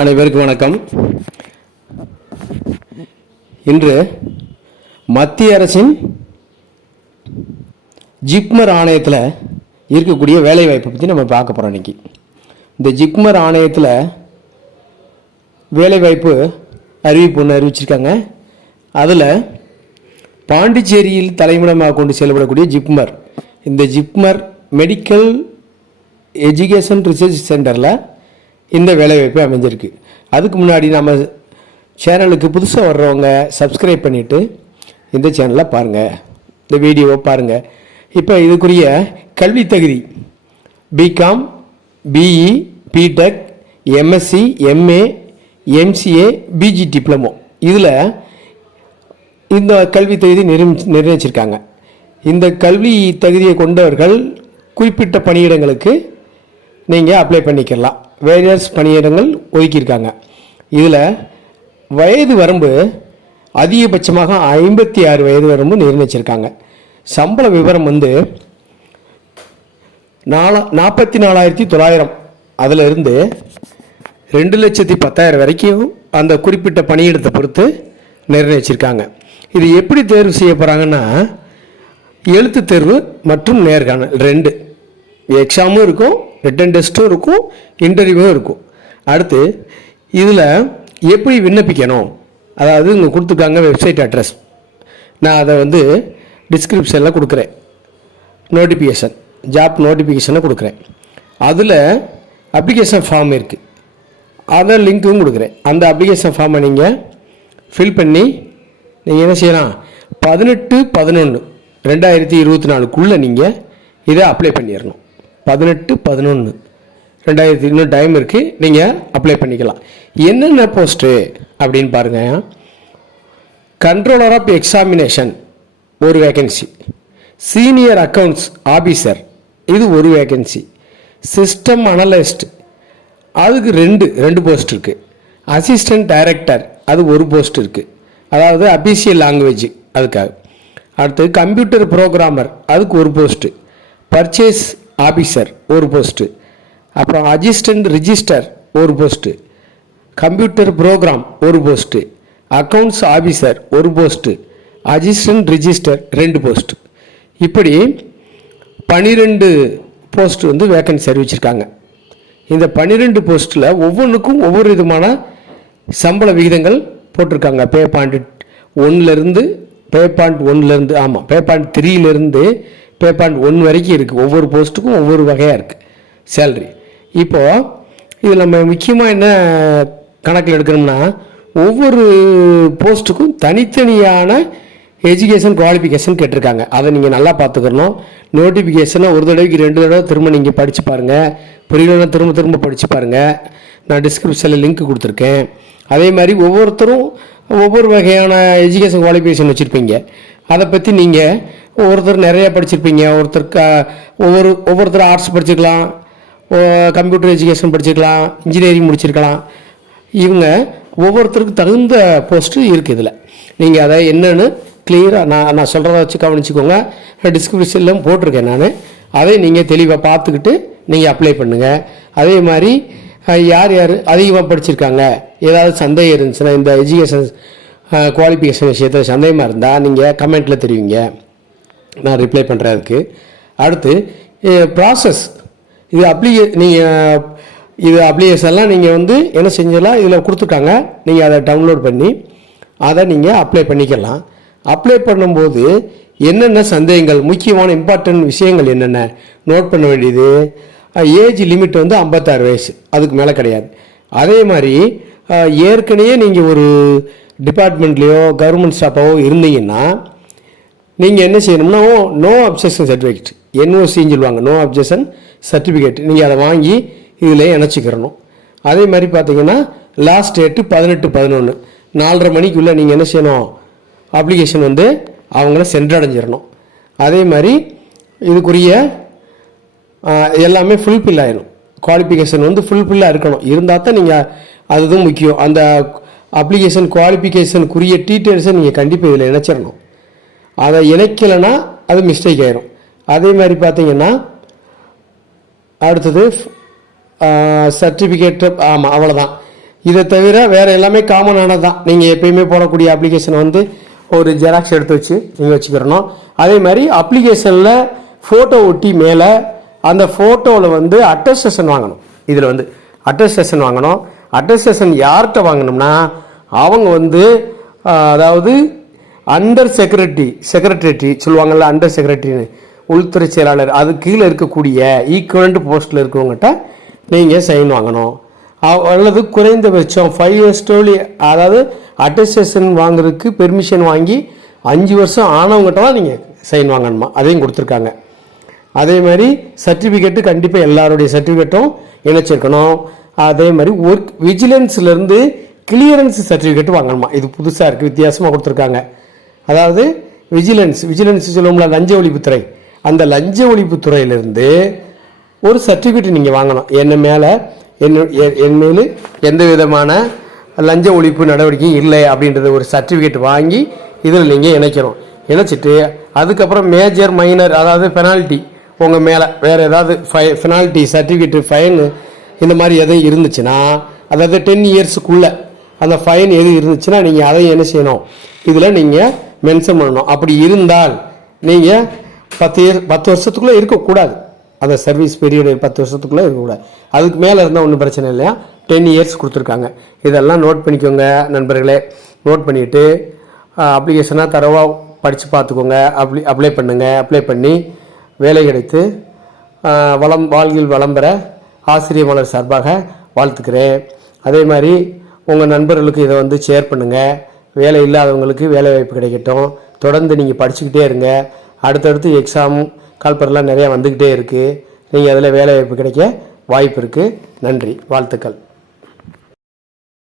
அனைவருக்கும் வணக்கம். இன்று மத்திய அரசின் ஜிப்மர் ஆணையத்தில் இருக்கக்கூடிய வேலைவாய்ப்பை பற்றி நம்ம பார்க்க போகிறோம். இன்றைக்கி இந்த ஜிப்மர் ஆணையத்தில் வேலைவாய்ப்பு அறிவிப்பு ஒன்று அறிவிச்சிருக்காங்க. அதில் பாண்டிச்சேரியில் தலைமையிடமாக கொண்டு செயல்படக்கூடிய ஜிப்மர், இந்த ஜிப்மர் மெடிக்கல் எஜுகேஷன் ரிசர்ச் சென்டரில் இந்த வேலைவாய்ப்பு அமைஞ்சிருக்கு. அதுக்கு முன்னாடி நம்ம சேனலுக்கு புதுசாக வர்றவங்க சப்ஸ்கிரைப் பண்ணிவிட்டு இந்த சேனலை பாருங்கள், இந்த வீடியோவை பாருங்கள். இப்போ இதுக்குரிய கல்வி தகுதி BCom, BE, BTech, MSc, MA, MCA, PG diploma, இதில் இந்த கல்வி தகுதி நிர்ணயிச்சிருக்காங்க. இந்த கல்வி தகுதியை கொண்டவர்கள் குறிப்பிட்ட பணியிடங்களுக்கு நீங்கள் அப்ளை பண்ணிக்கலாம். வேரியஸ் பணியிடங்கள் ஒதுக்கியிருக்காங்க. இதில் வயது வரம்பு அதிகபட்சமாக 56 வயது வரம்பு நிர்ணயிச்சிருக்காங்க. சம்பள விவரம் 44,900, அதிலிருந்து 2,10,000 வரைக்கும் அந்த குறிப்பிட்ட பணியிடத்தை பொறுத்து நிர்ணயிச்சிருக்காங்க. இது எப்படி தேர்வு செய்ய போகிறாங்கன்னா, எழுத்து தேர்வு மற்றும் நேர்காணல் 2 எக்ஸாமும் இருக்கும், ரிட்டன் டெஸ்ட்டும் இருக்கும், இன்டர்வியூவும் இருக்கும். அடுத்து இதில் எப்படி விண்ணப்பிக்கணும், அதாவது இங்கே கொடுத்துருக்காங்க வெப்சைட் அட்ரஸ், நான் அதை டிஸ்கிரிப்ஷனில் கொடுக்குறேன். நோட்டிஃபிகேஷன், ஜாப் நோட்டிஃபிகேஷனை கொடுக்குறேன். அதில் அப்ளிகேஷன் ஃபார்ம் இருக்குது, அதை லிங்க்கும் கொடுக்குறேன். அந்த அப்ளிகேஷன் ஃபார்மை நீங்கள் ஃபில் பண்ணி நீங்கள் என்ன செய்யலாம், 18/11/2024 நீங்கள் இதை அப்ளை பண்ணிடணும். 18/11/2000 இன்னும் டைம் இருக்குது, நீங்கள் அப்ளை பண்ணிக்கலாம். என்னென்ன போஸ்ட்டு அப்படின்னு பாருங்கள். கண்ட்ரோலர் ஆஃப் எக்ஸாமினேஷன் ஒரு வேக்கன்சி, சீனியர் அக்கவுண்ட்ஸ் ஆஃபீஸர் இது ஒரு வேக்கன்சி, சிஸ்டம் அனலிஸ்ட் அதுக்கு ரெண்டு போஸ்ட் இருக்குது, அசிஸ்டன்ட் டைரக்டர் அது ஒரு போஸ்ட் இருக்குது, அதாவது அபிஷியல் லாங்குவேஜ் அதுக்காக. அடுத்து கம்ப்யூட்டர் ப்ரோக்ராமர் அதுக்கு ஒரு போஸ்ட்டு, பர்ச்சேஸ் ஆஃபீஸர் ஒரு போஸ்ட்டு, அப்புறம் அசிஸ்டன்ட் ரிஜிஸ்டர் ஒரு போஸ்ட்டு, கம்ப்யூட்டர் ப்ரோக்ராம் ஒரு போஸ்ட்டு, அக்கவுண்ட்ஸ் ஆஃபீஸர் ஒரு போஸ்ட்டு, அசிஸ்டன்ட் ரிஜிஸ்டர் 2 போஸ்ட்டு. இப்படி 12 போஸ்ட் வேக்கன்சி அறிவிச்சிருக்காங்க. இந்த 12 போஸ்ட்டில் ஒவ்வொன்றுக்கும் ஒவ்வொரு விதமான சம்பள விகிதங்கள் போட்டிருக்காங்க. பே பாயிண்ட் 1லேருந்து பே பாயிண்ட் 3லேருந்து பே பாயிண்ட் 1 வரைக்கும் இருக்குது. ஒவ்வொரு போஸ்ட்டுக்கும் ஒவ்வொரு வகையாக இருக்குது சேல்ரி. இப்போது இதில் நம்ம முக்கியமாக என்ன கணக்கில் எடுக்கணும்னா, ஒவ்வொரு போஸ்ட்டுக்கும் தனித்தனியான எஜுகேஷன் குவாலிஃபிகேஷன் கேட்டிருக்காங்க. அதை நீங்கள் நல்லா பார்த்துக்கணும். நோட்டிஃபிகேஷனை ஒரு தடவைக்கு 2 தடவை திரும்ப நீங்கள் படித்து பாருங்கள், புரியலன்னா திரும்ப படித்து பாருங்கள். நான் டிஸ்கிரிப்ஷனில் லிங்க் கொடுத்துருக்கேன். அதே மாதிரி ஒவ்வொருத்தரும் ஒவ்வொரு வகையான எஜுகேஷன் குவாலிஃபிகேஷன் வச்சுருப்பீங்க. அதை பற்றி நீங்கள் ஒவ்வொருத்தர் நிறையா படிச்சிருப்பீங்க. ஒவ்வொருத்தர் ஆர்ட்ஸ் படிச்சிருக்கலாம், கம்ப்யூட்டர் எஜுகேஷன் படிச்சிருக்கலாம், இன்ஜினியரிங் முடிச்சிருக்கலாம். இவங்க ஒவ்வொருத்தருக்கு தகுந்த போஸ்ட்டு இருக்குது. இதில் நீங்கள் அதை என்னென்னு கிளியராக நான் சொல்கிறத வச்சு கவனிச்சுக்கோங்க. டிஸ்கிரிப்ஷனில் போட்டிருக்கேன் நான். அதை நீங்கள் தெளிவாக பார்த்துக்கிட்டு நீங்கள் அப்ளை பண்ணுங்கள். அதே மாதிரி யார் அதிகமாக படிச்சிருக்காங்க, ஏதாவது சந்தேகம் இருந்துச்சுன்னா, இந்த எஜுகேஷன் குவாலிஃபிகேஷன் விஷயத்தில் சந்தேகமாக இருந்தால் நீங்கள் கமெண்ட்டில் தெரிவிங்க, நான் ரிப்ளை பண்ணுறதுக்கு. அடுத்து ப்ராசஸ், இது அப்ளிகேஷன்லாம் நீங்கள் என்ன செஞ்சிடலாம், இதில் கொடுத்துருக்காங்க. நீங்கள் அதை டவுன்லோட் பண்ணி அதை நீங்கள் அப்ளை பண்ணிக்கலாம். அப்ளை பண்ணும்போது என்னென்ன சந்தேகங்கள், முக்கியமான இம்பார்ட்டன்ட் விஷயங்கள் என்னென்ன நோட் பண்ண வேண்டியது, ஏஜ் லிமிட் 56 வயசு, அதுக்கு மேலே கிடையாது. அதே மாதிரி ஏற்கனவே நீங்கள் ஒரு டிபார்ட்மெண்ட்லேயோ கவர்மெண்ட் ஸ்டாஃபாவோ இருந்தீங்கன்னா நீங்கள் என்ன செய்யணும்னா, நோ அப்ஜெக்ஷன் சர்டிஃபிகேட், என்ஓசின்னு சொல்லுவாங்க, நோ அப்ஜெக்ஷன் சர்டிஃபிகேட், நீங்கள் அதை வாங்கி இதில் இணைச்சிக்கிறணும். அதே மாதிரி பார்த்தீங்கன்னா லாஸ்ட் டேட்டு 18/11 4:30 மணிக்குள்ளே நீங்கள் என்ன செய்யணும், அப்ளிகேஷன் அவங்கள சென்றடைஞ்சிடணும். அதே மாதிரி இதுக்குரிய எல்லாமே ஃபுல்ஃபில் ஆகிடும். குவாலிஃபிகேஷன் ஃபுல்ஃபில்லாக இருக்கணும், இருந்தால் தான் நீங்கள், அதுதான் முக்கியம். அந்த அப்ளிகேஷன் குவாலிஃபிகேஷனுக்குரிய டீட்டெயில்ஸை நீங்கள் கண்டிப்பாக இதில் இணைச்சிடணும். அதை இணைக்கலைன்னா அது மிஸ்டேக் ஆயிரும். அதே மாதிரி பார்த்தீங்கன்னா அடுத்தது சர்டிஃபிகேட், ஆமாம் அவ்வளோதான். இதை தவிர வேறு எல்லாமே காமனானது தான். நீங்கள் எப்பயுமே போடக்கூடிய அப்ளிகேஷனை வந்து ஒரு ஜெராக்ஸ் எடுத்து வச்சு நீங்கள் வச்சுக்கிறணும். அதே மாதிரி அப்ளிகேஷனில் ஃபோட்டோ ஒட்டி மேலே அந்த ஃபோட்டோவில் வந்து அட்டஸ்டேஷன் வாங்கணும். இதில் வந்து அட்டஸ்டேஷன் வாங்கணும். அட்டஸ்டேஷன் யார்கிட்ட வாங்கணும்னா அவங்க வந்து அதாவது அண்டர் செக்ரட்டரி சொல்லுவாங்கள்ல, அண்டர் செக்ரட்டரின்னு உள்துறை செயலாளர், அது கீழே இருக்கக்கூடிய ஈக்குவலண்ட் போஸ்ட்டில் இருக்கவங்ககிட்ட நீங்கள் சைன் வாங்கணும். அல்லது குறைந்தபட்சம் 5 years அதாவது அட்டஸ்டேஷன் வாங்குறதுக்கு பெர்மிஷன் வாங்கி 5 வருஷம் ஆனவங்ககிட்டலாம் நீங்கள் சைன் வாங்கணுமா, அதையும் கொடுத்துருக்காங்க. அதே மாதிரி சர்டிஃபிகேட்டு கண்டிப்பாக எல்லாருடைய சர்டிஃபிகேட்டும் இணைச்சிருக்கணும். அதே மாதிரி ஒர்க் விஜிலன்ஸ்லேருந்து கிளியரன்ஸ் சர்டிஃபிகேட் வாங்கணுமா. இது புதுசாக இருக்குது, வித்தியாசமாக கொடுத்துருக்காங்க. அதாவது விஜிலன்ஸ் சொல்லுவோம்ல, லஞ்ச ஒழிப்புத்துறை, அந்த லஞ்ச ஒழிப்புத்துறையிலேருந்து ஒரு சர்டிஃபிகேட் நீங்கள் வாங்கணும். என் மேலே எந்த விதமான லஞ்ச ஒழிப்பு நடவடிக்கையும் இல்லை அப்படின்றது ஒரு சர்டிஃபிகேட் வாங்கி இதில் நீங்கள் இணைக்கிறோம். இணைச்சிட்டு அதுக்கப்புறம் மேஜர் மைனர், அதாவது பெனால்ட்டி உங்கள் மேலே வேறு ஏதாவது பெனால்ட்டி சர்டிஃபிகேட்டு ஃபைனு இந்த மாதிரி எதுவும் இருந்துச்சுன்னா, அதாவது 10 yearsக்குள்ளே அந்த ஃபைன் எது இருந்துச்சுன்னா நீங்கள் அதையும் என்ன செய்யணும், இதில் நீங்கள் மென்ஷன் பண்ணணும். அப்படி இருந்தால் நீங்கள் 10 வருஷத்துக்குள்ளே இருக்கக்கூடாது. அந்த சர்வீஸ் பீரியடு 10 வருஷத்துக்குள்ளே இருக்கக்கூடாது. அதுக்கு மேலே இருந்தால் ஒன்றும் பிரச்சனை இல்லையா. 10 years கொடுத்துருக்காங்க. இதெல்லாம் நோட் பண்ணிக்கோங்க நண்பர்களே. நோட் பண்ணிவிட்டு அப்ளிகேஷனாக தரவாக படித்து பார்த்துக்கோங்க. அப்ளை பண்ணுங்கள். அப்ளை பண்ணி வேலை கிடைத்து வாழ்வில் வளம் பெற ஆசிரியர் மலர் சார்பாக வாழ்த்துக்கிறேன். அதே மாதிரி உங்கள் நண்பர்களுக்கு இதை வந்து ஷேர் பண்ணுங்கள். வேலை இல்லாதவங்களுக்கு வேலை வாய்ப்பு கிடைக்கட்டும். தொடர்ந்து நீங்கள் படிச்சுக்கிட்டே இருங்க. அடுத்தடுத்து எக்ஸாம் கால்பரெலாம் நிறையா வந்துக்கிட்டே இருக்குது. நீங்கள் அதில் வேலை வாய்ப்பு கிடைக்க வாய்ப்பு இருக்குது. நன்றி, வாழ்த்துக்கள்.